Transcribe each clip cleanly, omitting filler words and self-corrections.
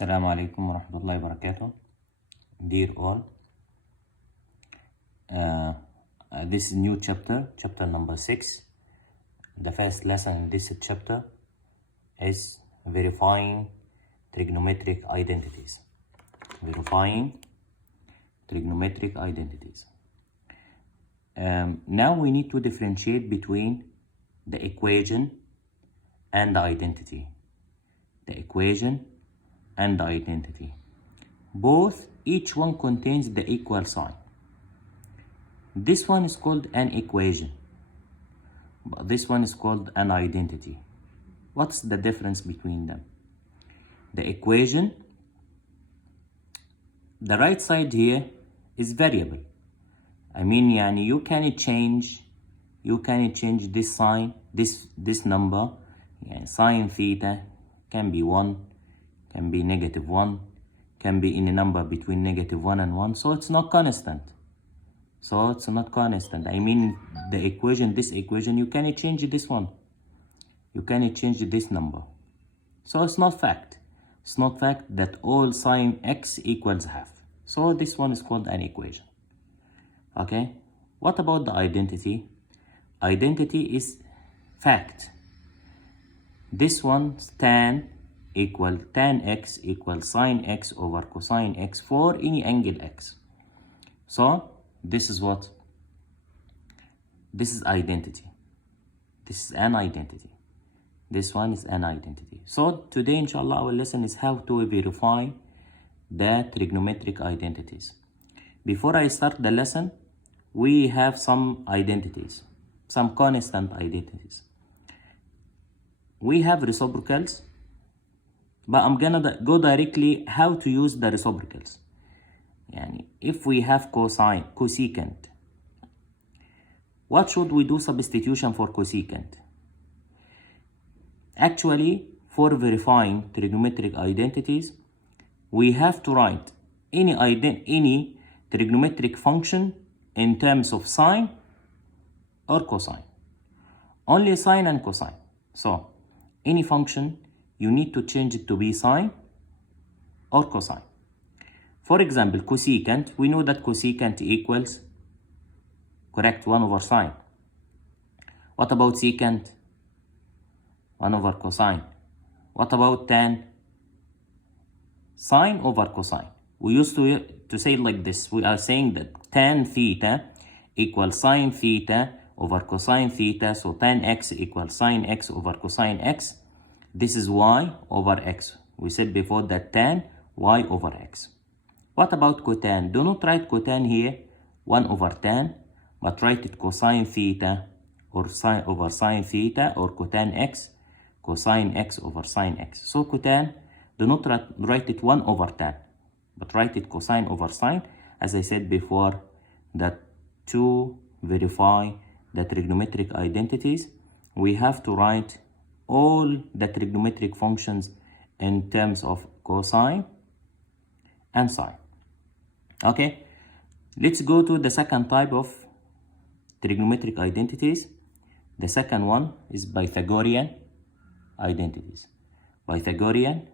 Assalamu alaikum wa rahmatullahi wa barakatuh. Dear all, this is new chapter number 6. The first lesson in this chapter is verifying trigonometric identities. Verifying trigonometric identities. Now we need to differentiate between the equation and the identity. The equation and the identity. Each one contains the equal sign. This one is called an equation, but this one is called an identity. What's the difference between them? The equation, the right side here is variable. you can change this sign, this number. Sine theta can be 1, can be -1, can be any number between -1 and 1, so it's not constant. The equation, this equation, you can change this one. You can change this number. So it's not fact. It's not fact that all sine x equals half. So this one is called an equation. Okay? What about the identity? Identity is fact. This one, tan x equals sine x over cosine x for any angle x. So this is what? This is identity. This is an identity. This one is an identity. So today, inshallah, our lesson is how to verify the trigonometric identities. Before I start the lesson, we have some identities, some constant identities. We have reciprocals, but I'm gonna go directly how to use the reciprocals. If we have cosecant, what should we do substitution for cosecant? Actually, for verifying trigonometric identities, we have to write any trigonometric function in terms of sine or cosine. Only sine and cosine. So any function, you need to change it to be sine or cosine. For example, cosecant, we know that cosecant equals, 1 over sine. What about secant? 1 over cosine. What about tan? Sine over cosine. We used to say it like this. We are saying that tan theta equals sine theta over cosine theta. So tan x equals sine x over cosine x. This is y over x. We said before that tan y over x. What about cotan? Do not write cotan here, 1 over tan, but write it cosine theta or sine over sine theta, or cotan x, cosine x over sine x. So cotan, do not write it 1 over tan, but write it cosine over sine. As I said before, that to verify the trigonometric identities, we have to write all the trigonometric functions in terms of cosine and sine. Okay, let's go to the second type of trigonometric identities. The second one is Pythagorean identities. Pythagorean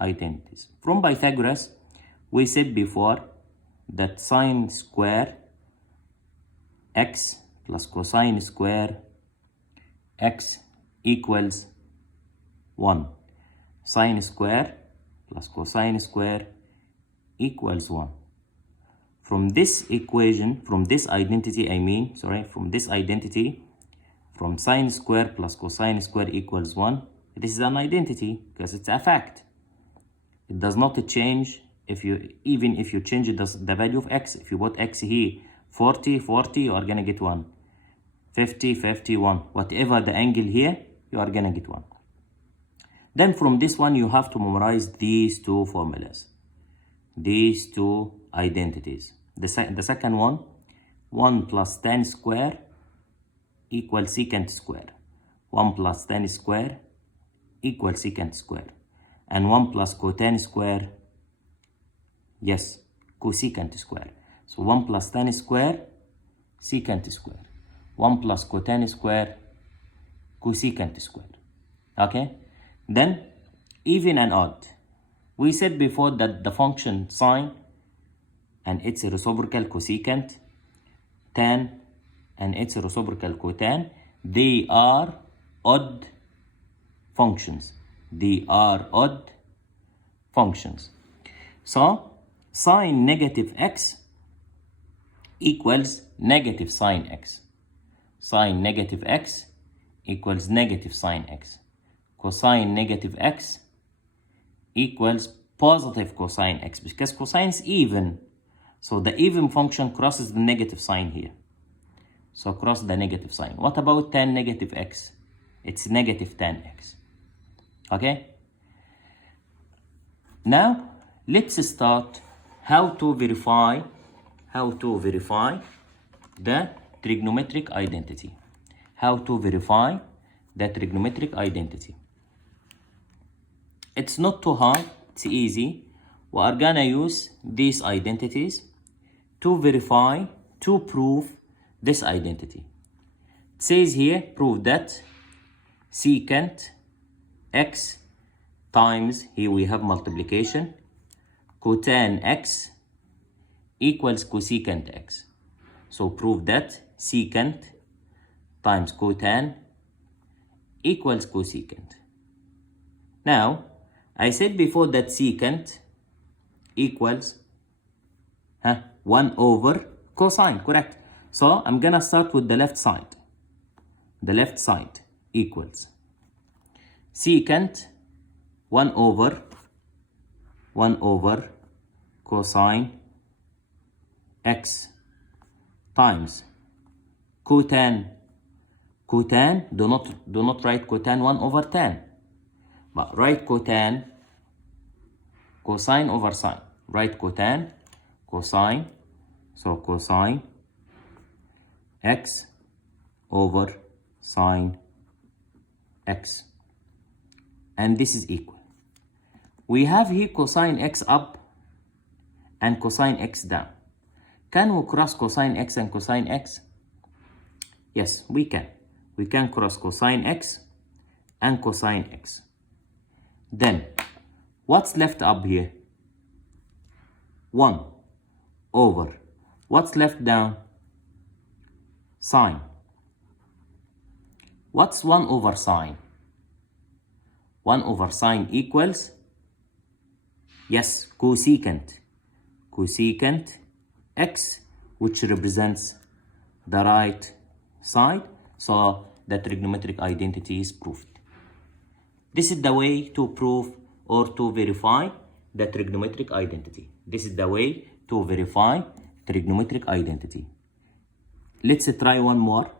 identities. From Pythagoras, we said before that sine square x plus cosine square x equals 1. Sine square plus cosine square equals 1. From this equation, from this identity, from sine square plus cosine square equals 1, this is an identity because it's a fact. It does not change even if you change the value of x. If you put x here 40, you are gonna get 1. 50, 51. Whatever the angle here, you are gonna get 1. Then from this one, you have to memorize these two formulas, these two identities. The second one, 1 plus tan square equals secant square. 1 plus tan square equals secant square. And 1 plus cotan square, yes, cosecant square. So 1 plus tan square, secant square. 1 plus cotan square, cosecant square. Okay? Then even and odd. We said before that the function sine and its reciprocal cosecant, tan and its reciprocal cotan, they are odd functions. They are odd functions. So sine negative x equals negative sine x. Sine negative x equals negative sine x. Cosine negative x equals positive cosine x, because cosine is even. So the even function crosses the negative sign here. So cross the negative sign. What about tan negative x? It's negative tan x. Okay? Now let's start how to verify the trigonometric identity. How to verify the trigonometric identity. It's not too hard, it's easy. We are gonna use these identities to verify, to prove this identity. It says here, prove that secant x times, here we have multiplication, cotan x equals cosecant x. So prove that secant times cotan equals cosecant. Now, I said before that secant equals 1 over cosine, correct? So I'm gonna start with the left side. The left side equals secant 1 over cosine x times cotan. Cotan, do not write cotan 1 over tan, but write cotan cosine over sine. Write cotan cosine, so cosine x over sine x, and this is equal. We have here cosine x up and cosine x down. Can we cross cosine x and cosine x? Yes, we can. We can cross cosine x and cosine x. Then, what's left up here? 1 over. What's left down? Sine. What's 1 over sine? 1 over sine equals, yes, cosecant. Cosecant x, which represents the right side. So the trigonometric identity is proved. This is the way to prove or to verify the trigonometric identity. This is the way to verify trigonometric identity. Let's try one more.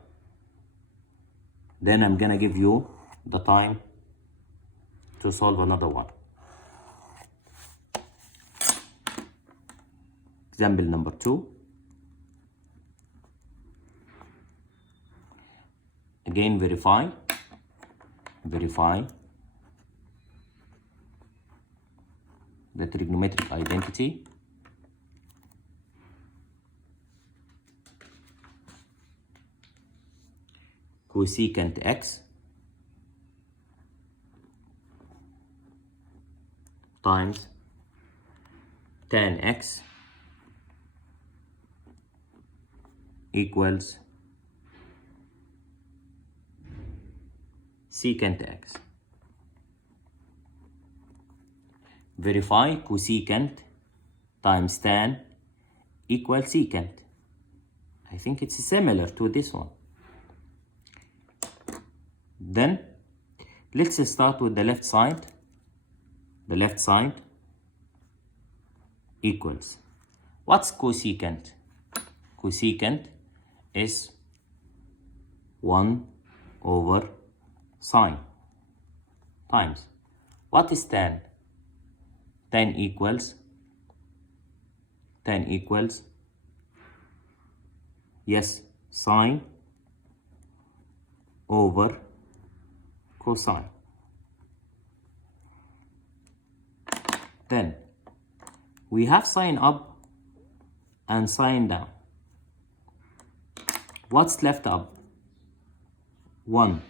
Then I'm gonna give you the time to solve another one. Example number 2. Again, verify the trigonometric identity. Cosecant x times tan x equals secant x. Verify cosecant times tan equals secant. I think it's similar to this one. Then let's start with the left side. The left side equals, what's cosecant? Cosecant is 1 over sine times, what is tan? Tan equals, yes, sine over cosine. Then we have sine up and sine down. What's left up? 1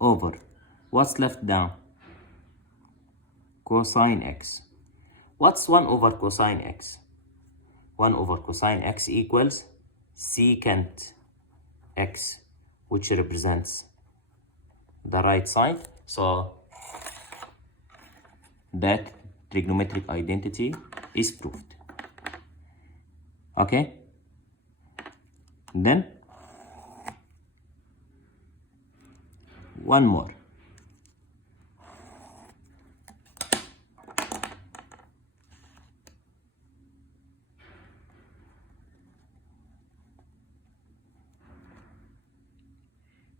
over. What's left down? cosine x. What's 1 over cosine x? 1 over cosine x equals secant x, which represents the right side. So that trigonometric identity is proved. Okay? Then one more.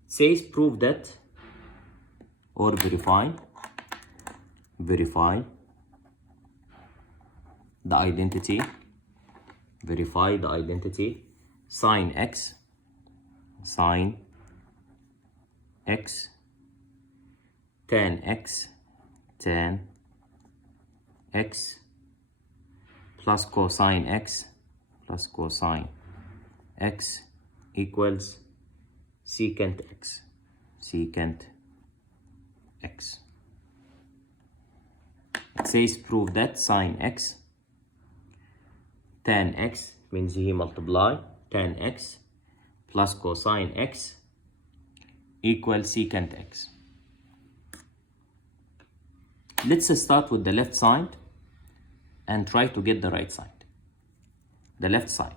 Says prove that, or verify the identity, sine x tan x plus cosine x equals secant x. It says prove that sine x tan x, means he multiply tan x plus cosine x equals secant x. Let's start with the left side and try to get the right side. The left side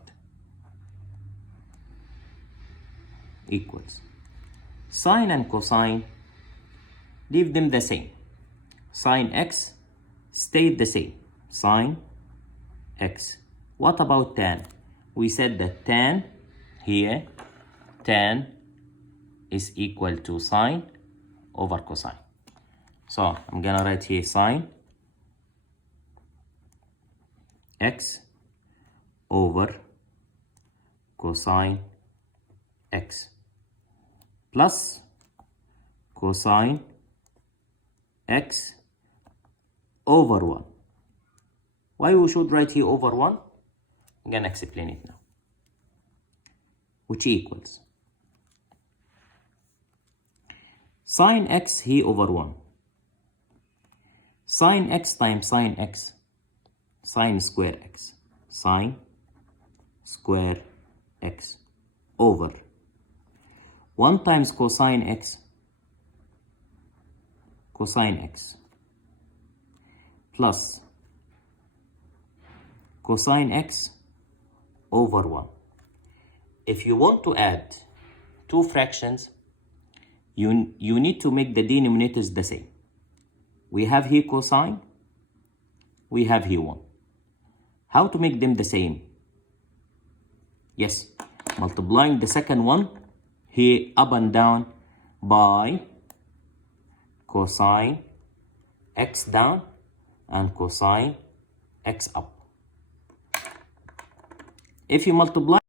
equals sine and cosine, leave them the same. Sine x stayed the same, sine x. What about tan? We said that tan here, tan is equal to sine over cosine. So I'm gonna write here sine x over cosine x plus cosine x over 1. Why we should write here over 1? I'm gonna explain it now. Which equals sine x here over 1. Sine x times sine x, sine square x, sine square x over 1 times cosine x plus cosine x over 1. If you want to add two fractions, you need to make the denominators the same. We have here cosine, we have here 1. How to make them the same? Yes, multiplying the second one here up and down by cosine x down and cosine x up. If you multiply